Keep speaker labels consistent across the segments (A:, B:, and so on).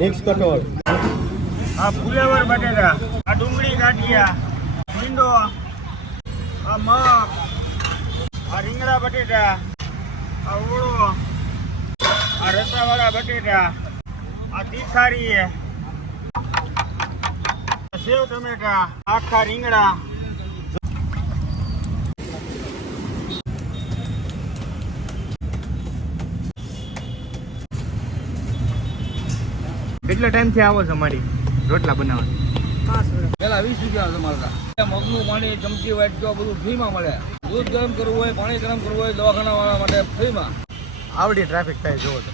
A: Mix કઠોળ
B: આ ફુલેવર બટેટા, આ ડુંગળી ગાંઠિયા, ભીંડો, આ મગ, આ રીંગણા બટેટા, આ ઓળો, આ રસાવાળા બટેટા, આ તીખારી સેવ ટમેટા આખા રીંગણા.
C: કેટલા ટાઈમથી આવો છો અમારી રોટલા બનાવવા
D: પેલા વીસ રૂપિયા તમારા મગનું પાણી ચમચી વાટકો બધું ફ્રીમાં મળે. દૂધ ગરમ કરવું હોય પાણી ગરમ કરવું હોય દવાખાના વાળા માટે ફ્રીમાં
A: આવડી ટ્રાફિક થાય જોવો તો.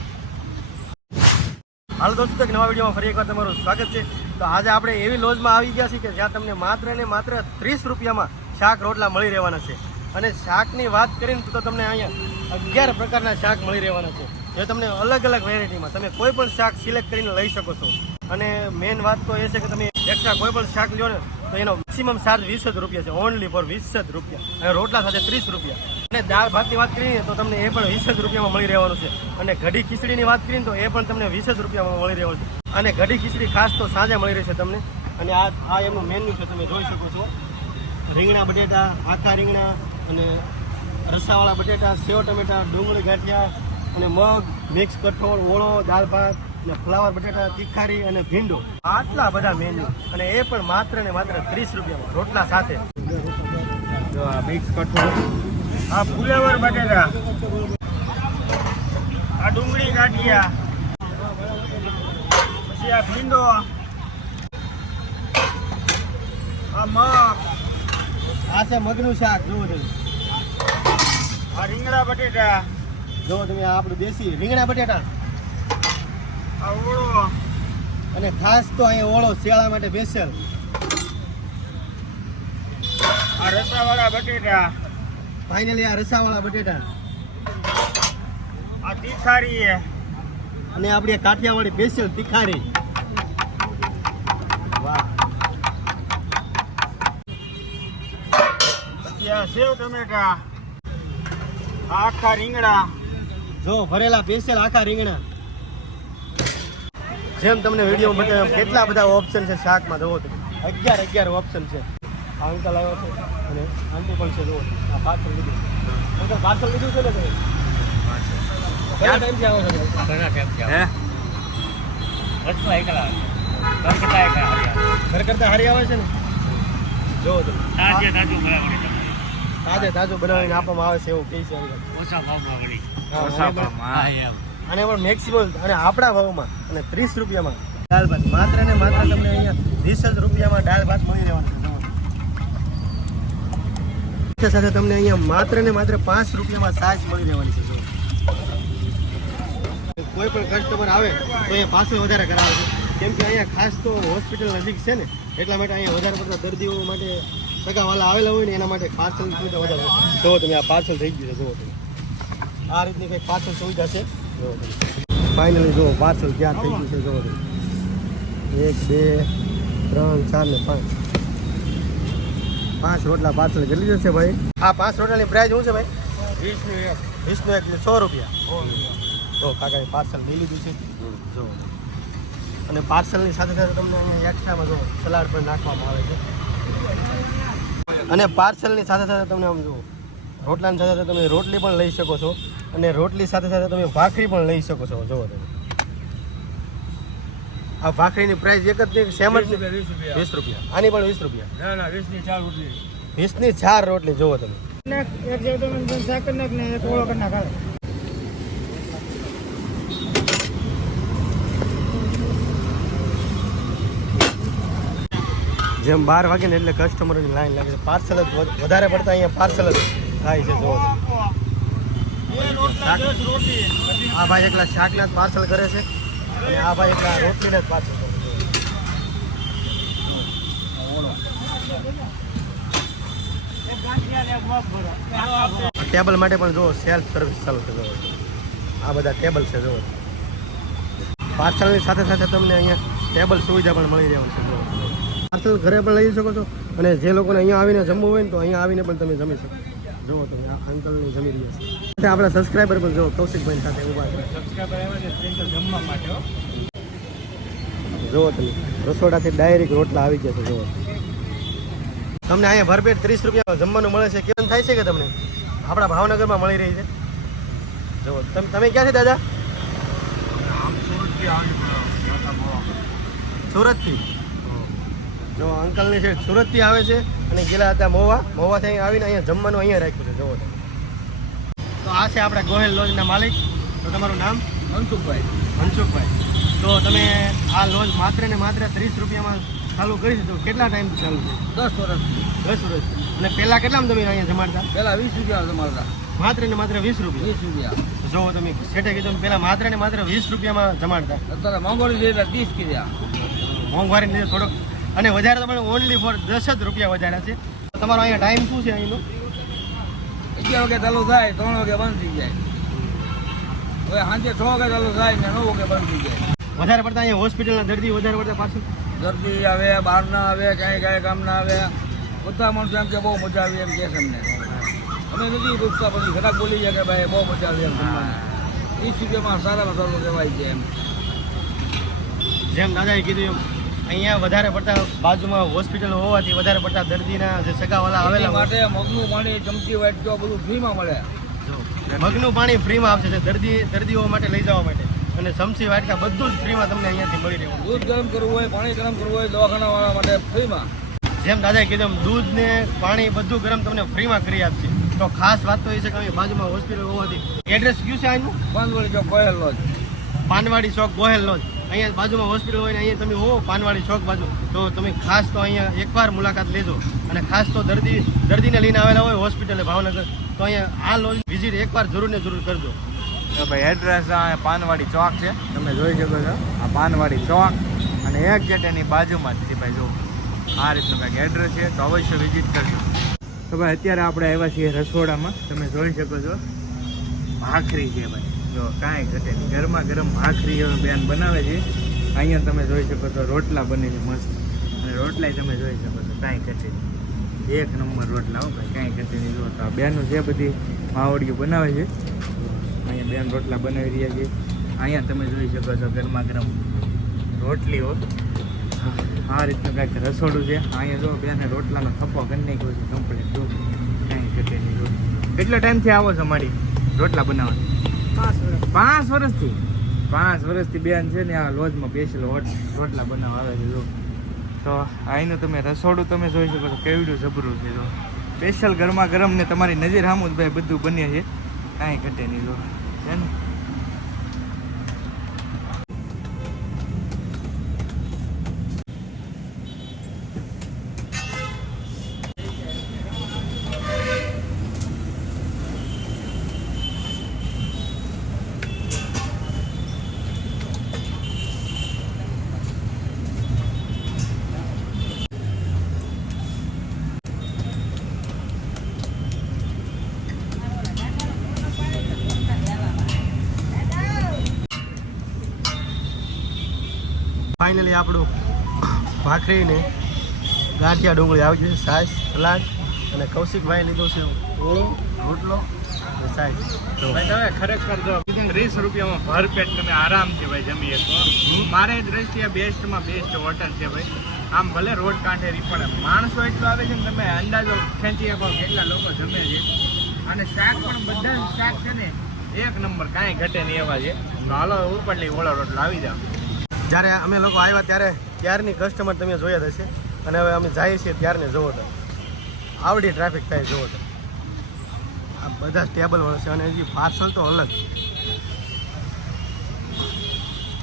A: હાલો દોસ્તો એક નવા વિડીયોમાં ફરી એકવાર તમારું સ્વાગત છે. તો આજે આપણે એવી લોજમાં આવી ગયા છીએ કે જ્યાં તમને માત્ર ને માત્ર ત્રીસ રૂપિયામાં શાક રોટલા મળી રહેવાના છે. અને શાકની વાત કરીને તો તમને અહીંયા અગિયાર પ્રકારના શાક મળી રહેવાના છે. જે તમને અલગ અલગ વેરાયટીમાં તમે કોઈ પણ શાક સિલેક્ટ કરીને લઈ શકો છો. અને મેઇન વાત તો એ છે કે તમે એક્સ્ટ્રા કોઈ પણ શાક લ્યો ને, તો એનો મેક્સિમમ ચાર્જ વીસ જ રૂપિયા છે. ઓનલી ફોર વીસ જ રૂપિયા. અને રોટલા સાથે ત્રીસ રૂપિયા. અને દાળ ભાતની વાત કરીએ તો તમને એ પણ વીસ જ રૂપિયામાં મળી રહેવાનું છે. અને કઢી ખીચડીની વાત કરીએ તો એ પણ તમને વીસ જ રૂપિયામાં મળી રહેવાનું છે. અને કઢી ખીચડી ખાસ તો સાંજે મળી રહેશે તમને. અને આ આ એમનું મેન્યુ છે, તમે જોઈ શકો છો. રીંગણા, બટેટા, આખા રીંગણા અને રસાવાળા બટેટા, સેવ, ટમેટા, ડુંગળી, ગાંઠિયા અને મગ, મિક્સ કઠોળ, ઓળો, દાળ ભાત અને ફ્લાવર બટાટા, તીખારી અને ભીંડો. આટલા બધા મેન્યુ અને એ પણ માત્ર ને માત્ર ત્રીસ રૂપિયામાં. રોટલા સાથે.
C: મિક્સ કઠોળ.
B: આ ફુલેવર બટેટા. આ ડુંગળી ગાંઠિયા. પછી આ ભીંડો. આ મગ.
A: આ છે મગનું શાક. જોવું
B: આ રીંગણા બટેટા.
A: જુઓ તમે આપણું દેશી રીંગણા બટેટા.
B: આ ઓળો
A: અને ખાસ તો અહીંયા ઓળો શિયાળા માટે સ્પેશિયલ
B: આ રસાવાળા બટેટા.
A: ફાઇનલી આ રસાવાળા બટેટા.
B: આ તીખારી
A: અને આપણી કાઠિયાવાડી સ્પેશિયલ તીખારી. વાહ.
B: પછી આ સેવ ટમેટા. આખા રીંગણા.
A: જો ભરેલા સ્પેશિયલ આખા રીંગણા. જેમ તમને વિડીયોમાં બતાવ્યું કેટલા બધા ઓપ્શન છે શાકમાં જોવો તમે. અગિયાર અગિયાર ઓપ્શન છે. આ અંકલ આવ્યો છે અને આંટી પણ છે જોવો આ પાર્સલ લીધું. અંકલ પાર્સલ લીધું છે ને તમે? કેટલા ટાઈમથી આવો છો?
D: ઘણા ટાઈમ
C: હે?
A: ઘર કરતા હારી આવે છે ને? જોવો તમે. તાજે તાજું બનાવીને આપવામાં આવે છે એવું કહે છે
C: ઓછા ભાવમાં
A: અને પણ મેક્સિમમ અને આપણા ભાવમાં અને ત્રીસ રૂપિયામાં. દાળ ભાત. માત્ર ને માત્ર તમને અહીંયા ત્રીસ જ રૂપિયામાં દાળ ભાત મળી રહેવાનું છે. સાથે સાથે તમને અહીંયા માત્ર ને માત્ર પાંચ રૂપિયામાં સાજ મળી રહેવાની છે. કોઈ પણ કસ્ટમર આવે તો એ પાસે વધારે કરાવે છે. કેમ કે અહીંયા ખાસ તો હોસ્પિટલ નજીક છે ને એટલા માટે અહીંયા વધારે પડતા દર્દીઓ માટે સગાવાલા આવેલા હોય ને એના માટે પાર્સલ સુવિધા વધારે. જુઓ તમે આ પાર્સલ થઈ ગયું છે. જુઓ તમે. આ રીતની કંઈક પાર્સલ સુવિધા છે? ફાઇનલી જુઓ પાર્સલ ક્યાં થઈ ગયું છે જો એક બે ત્રણ ચાર ને પાંચ. પાંચ રોટલા પાર્સલ કેટલી જશે ભાઈ. આ પાંચ રોટલાની પ્રાઇસ શું છે ભાઈ?
B: વીસનું એક.
A: વીસનું એક ને સો રૂપિયા. તો કાકાએ પાર્સલ લઈ લીધું છે. જો. અને પાર્સલની સાથે સાથે તમને અહીંયા એક્સ્ટ્રામાં જો સલાડ પણ નાખવામાં આવે છે. અને પાર્સલની સાથે સાથે તમને આમ જુઓ રોટલાની સાથે સાથે તમે રોટલી પણ લઈ શકો છો અને રોટલી સાથે સાથે તમે ભાખરી પણ લઈ શકો છો. જુઓ તમે. આ ભાખરીની પ્રાઇસ એક જ નહીં સેમ જ નહીં
D: વીસ રૂપિયા.
A: આની પણ વીસ રૂપિયા.
D: ના ના વીસની ચાર રોટલી.
A: વીસની ચાર રોટલી જુઓ તમે. જેમ બાર વાગે ને એટલે કસ્ટમરોની લાઈન લાગે છે. પાર્સલ જ વધારે પડતા અહીંયા પાર્સલ જ થાય છે, જો. આ ભાઈ એકલા શાકના પાર્સલ કરે છે અને આ ભાઈ એકલા રોટલીના જ પાર્સલ કરે ટેબલ માટે પણ જો સેલ્ફ સર્વિસ ચાલુ છે જો આ બધા ટેબલ છે, જો. પાર્સલની સાથે સાથે તમને અહીંયા ટેબલ સુવિધા પણ મળી રહેવાની છે, જો. પાર્સલ ઘરે પણ લઈ શકો છો અને જે લોકોને અહીંયા આવીને જમવું હોય ને તો અહીંયા આવીને પણ તમે જમી શકો જુઓ તમે આ અંકલની જમી રહ્યા છે આપણા સબસ્ક્રાઈબર પણ જો કૌશિકભાઈ સાથે ઊભા છે.
B: સબસ્ક્રાઈબર આવ્યા છે સ્પેશિયલ જમવા માટે
A: જુઓ તમે રસોડાથી ડાયરેક્ટ રોટલા આવી ગયા છે જુઓ તમને અહીંયા ભરપેટ ત્રીસ રૂપિયા જમવાનું મળે છે કેમ થાય છે કે તમને? આપણા ભાવનગરમાં મળી રહી છે. જુઓ તમે તમે ક્યાં છે દાદા?
B: સુરતથી આવી માતા મોવા
A: સુરતથી જો અંકલની છે સુરતથી આવે છે અને ગયેલા હતા મોવા. મોવાથી અહીં આવીને અહીંયા જમવાનું અહીંયા રાખ્યું છે જોવો. તો આ છે આપણા ગોહેલ લોજના માલિક. તો તમારું નામ?
D: મનસુખભાઈ
A: મનસુખભાઈ તો તમે આ લોજ માત્ર ને માત્ર ત્રીસ રૂપિયામાં ચાલુ કરી દીધું. કેટલા ટાઈમ ચાલુ છે?
D: દસ વર્ષ
A: દસ વર્ષ અને પહેલાં કેટલામાં તમે અહીંયા જમાડતા?
D: પહેલાં વીસ રૂપિયા જમાડતા.
A: માત્ર ને માત્ર વીસ રૂપિયા.
D: વીસ રૂપિયા.
A: જો તમે સેટે કીધું પહેલાં માત્ર ને માત્ર વીસ રૂપિયામાં જમાડતા.
D: અત્યારે મોંઘવારી એટલે ત્રીસ કર્યા
A: મોંઘવારીને લીધે થોડોક અને વધારે તમારે ઓનલી ફોર દસ જ રૂપિયા વધારે છે. તમારો અહીંયા ટાઈમ શું છે અહીંનો?
D: અગિયાર વાગે ચાલુ થાય ત્રણ વાગે બંધ થઈ જાય. હવે સાંજે છ વાગે ચાલુ થાય ને નવ વાગે બંધ થઈ જાય.
A: વધારે પડતા અહીંયા હોસ્પિટલના દર્દી વધારે પડતા પાછું
D: દર્દી આવે બહારના આવે ક્યાંય ક્યાંય કામના આવે. બધા માણસો એમ કે બહુ મજા આવી એમ કે અમને. અમે નથી પૂછતા પછી ખરાબ બોલી જાય કે ભાઈ બહુ મજા આવી એમ જમવાની એ રૂપિયામાં સારામાં સારું કહેવાય છે એમ.
A: જેમ દાદાએ કીધું એમ. અહીંયા વધારે પડતા બાજુમાં હોસ્પિટલ હોવાથી વધારે પડતા દર્દીના જે સગાવાલા આવેલા
D: માટે મગનું પાણી ચમચી વાટકીઓ બધું ફ્રીમાં મળે.
A: મગનું પાણી ફ્રીમાં આપશે દર્દી દર્દીઓ માટે લઈ જવા માટે. અને ચમચી વાટકા બધું જ ફ્રીમાં તમને અહીંયાથી મળી રહેવું
D: દૂધ ગરમ કરવું હોય પાણી ગરમ કરવું હોય દવાખાનાવાળા માટે ફ્રીમાં.
A: જેમ દાદાએ કીધું દૂધ ને પાણી બધું ગરમ તમને ફ્રીમાં કરી આપશે. તો ખાસ વાત તો એ છે કે અહીં બાજુમાં હોસ્પિટલ હોવાથી. એડ્રેસ કયું છે આનું?
D: પાંચવાળી ચોક ગોહેલ લોજ
A: પાનવાડી ચોક ગોહેલ લોજ અહીંયા બાજુમાં હોસ્પિટલ હોય ને અહીંયા તમે હો પાનવાડી ચોક બાજુ. તો તમે ખાસ તો અહીંયા એકવાર મુલાકાત લેજો. અને ખાસ તો દર્દી દર્દીને લઈને આવેલા હોય હોસ્પિટલે ભાવનગર. તો અહીંયા આ લોજ વિઝિટ એકવાર જરૂર ને જરૂર કરજો.
C: તો ભાઈ એડ્રેસ આ પાનવાડી ચોક છે. તમે જોઈ શકો છો. આ પાનવાડી ચોક. અને એક ગેટ એની બાજુમાં જ છે ભાઈ જો. આ રીતનું કંઈક એડ્રેસ છે તો અવશ્ય વિઝિટ કરજો. તો ભાઈ અત્યારે આપણે આવ્યા છીએ રસોડામાં. તમે જોઈ શકો છો. ભાખરી છે ભાઈ. જો કાંઈ ઘટે નહીં. ગરમા ગરમ ભાખરી હવે બેન બનાવે છે. અહીંયા તમે જોઈ શકો છો રોટલા બને છે મસ્ત. અને રોટલાય તમે જોઈ શકો છો કાંઈ ઘટે એક નંબર રોટલા હો ભાઈ, કાંઈ ઘટે નહીં. જો તો બેનું જે બધી માવડીઓ બનાવે છે, અહીંયા બેન રોટલા બનાવી રહ્યા છે. અહીંયા તમે જોઈ શકો છો ગરમા ગરમ રોટલીઓ આ રીતનું કાંઈક રસોડું છે. અહીંયા જો બેને રોટલાનો થપ્પો કરી નાખ્યો છે કમ્પ્લીટ જો કાંઈ ઘટે નહીં. જો કેટલો ટાઈમથી આવો છો મારી રોટલા બનાવવા પાંચ વર્ષથી? પાંચ વર્ષથી બેન છે ને આ લોજમાં સ્પેશિયલ રોટલા બનાવવા આવે છે તો અહીંનું તમે રસોડું તમે જોઈ શકો છો, કેવડું જબરું છે સ્પેશિયલ ગરમા ગરમ ને તમારી નજર સામું ભાઈ બધું બને છે. કાંઈ ઘટે નહીં, જો. છે ને?
A: ફાઇનલી આપણું ભાખરીને ગાંઠિયા ડુંગળી આવી ગયું સાસ, સલાડ અને કૌશિકભાઈ લીધો છે ઓળો, રોટલો અને તો
C: ભાઈ, તમે ખરેખર જો ત્રીસ રૂપિયામાં ભરપેટ તમે આરામથી ભાઈ જમી શકો. મારે દ્રષ્ટિએ બેસ્ટમાં બેસ્ટ હોટલ છે આમ ભલે રોડ કાંઠે રહી પણ માણસો એટલો આવે છે ને તમે અંદાજો ખેંચી શકો કેટલા લોકો જમે છે. અને શાક પણ બધા શાક છે ને, એક નંબર કાંઈ ઘટે નહીં એવા છે. હાલો ઉપરલી ઓળો રોટલો આવી જાવ
A: જ્યારે અમે લોકો આવ્યા ત્યારે ત્યારની કસ્ટમર તમે જોયા જ હશે. અને હવે અમે જઈએ છીએ ત્યારને જોવો તો. આવડી ટ્રાફિક થાય જોવો તો. આ બધા સ્ટેબલ વળશે અને હજી પાર્સલ તો અલગ.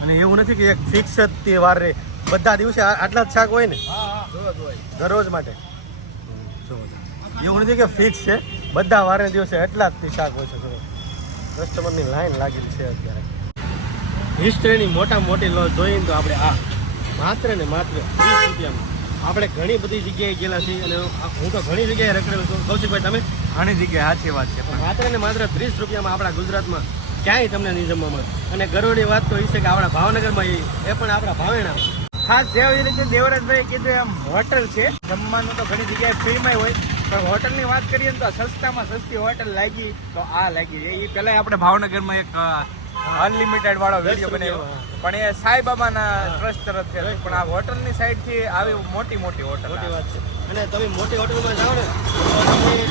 A: અને એવું નથી કે એક ફિક્સ જ તે વાર રહે. બધા દિવસે આટલા જ શાક હોય ને? દરરોજ માટે. જોવો. એવું નથી કે ફિક્સ છે. બધા વારે દિવસે એટલા જ તે શાક હોય છે. જોવો. કસ્ટમરની લાઈન લાગેલી છે અત્યારે. હિસ્ટ્રીની મોટા મોટી લોજ જોઈએ તો આપણે આ માત્ર ને માત્ર ત્રીસ રૂપિયામાં આપણે ઘણી બધી જગ્યાએ ગયેલા છીએ અને હું તો ઘણી જગ્યાએ રખડેલો છું. કૌશિકભાઈ તમે?
C: ઘણી જગ્યાએ સાચી વાત છે.
A: માત્ર ને માત્ર ત્રીસ રૂપિયામાં આપણા ગુજરાતમાં ક્યાંય તમને નહીં જમવા મળે અને ગરોડી વાત તો એ છે કે આપણા ભાવનગરમાં એ એ પણ આપણા ભાવેણા
C: ખાસ જેવી રીતે દેવરાજભાઈ કીધું એમ હોટલ છે. જમવાનું તો ઘણી જગ્યાએ ફ્રીમાં હોય. પણ હોટલની વાત કરીએ ને તો સસ્તામાં સસ્તી હોટલ લાગી તો આ લાગી એ પહેલાં આપણે ભાવનગરમાં એક અનલિમિટેડ વાળો વીડિયો બનાવ્યો. પણ એ સાઈબાબાના. ટ્રસ્ટ તરફથી હતું. પણ આ હોટલની સાઈડથી આવી મોટી મોટી હોટલ
A: મોટી વાત છે. અને તમે મોટી હોટલમાં જાઓ ને તમે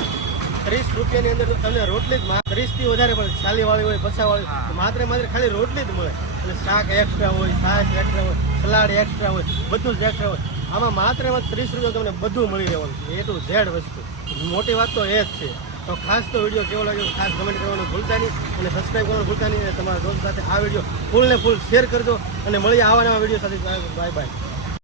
A: ત્રીસ રૂપિયાની અંદર તમને રોટલી જ મા- ત્રીસથી વધારે પડે છાલી વાળી હોય પછા વાળી માત્ર માત્ર ખાલી રોટલી જ મળે. અને શાક એક્સ્ટ્રા હોય છાશ એક્સ્ટ્રા હોય સલાડ એક્સ્ટ્રા હોય બધું જ એક્સ્ટ્રા હોય. આમાં માત્ર ત્રીસ રૂપિયા તમને બધું મળી રહેવાનું છે. એ ટુ ઝેડ વસ્તુ. મોટી વાત તો એ જ છે. તો ખાસ તો વીડિયો કેવો લાગ્યો ખાસ કમેન્ટ કરવાનું ભૂલતા નહીં અને સબસ્ક્રાઈબ કરવાનું ભૂલતા નહીં અને તમારા દોસ્ત સાથે આ વીડિયો ફૂલ ને ફૂલ શેર કરજો અને મળીએ આવા વીડિયો સાથે. Bye bye.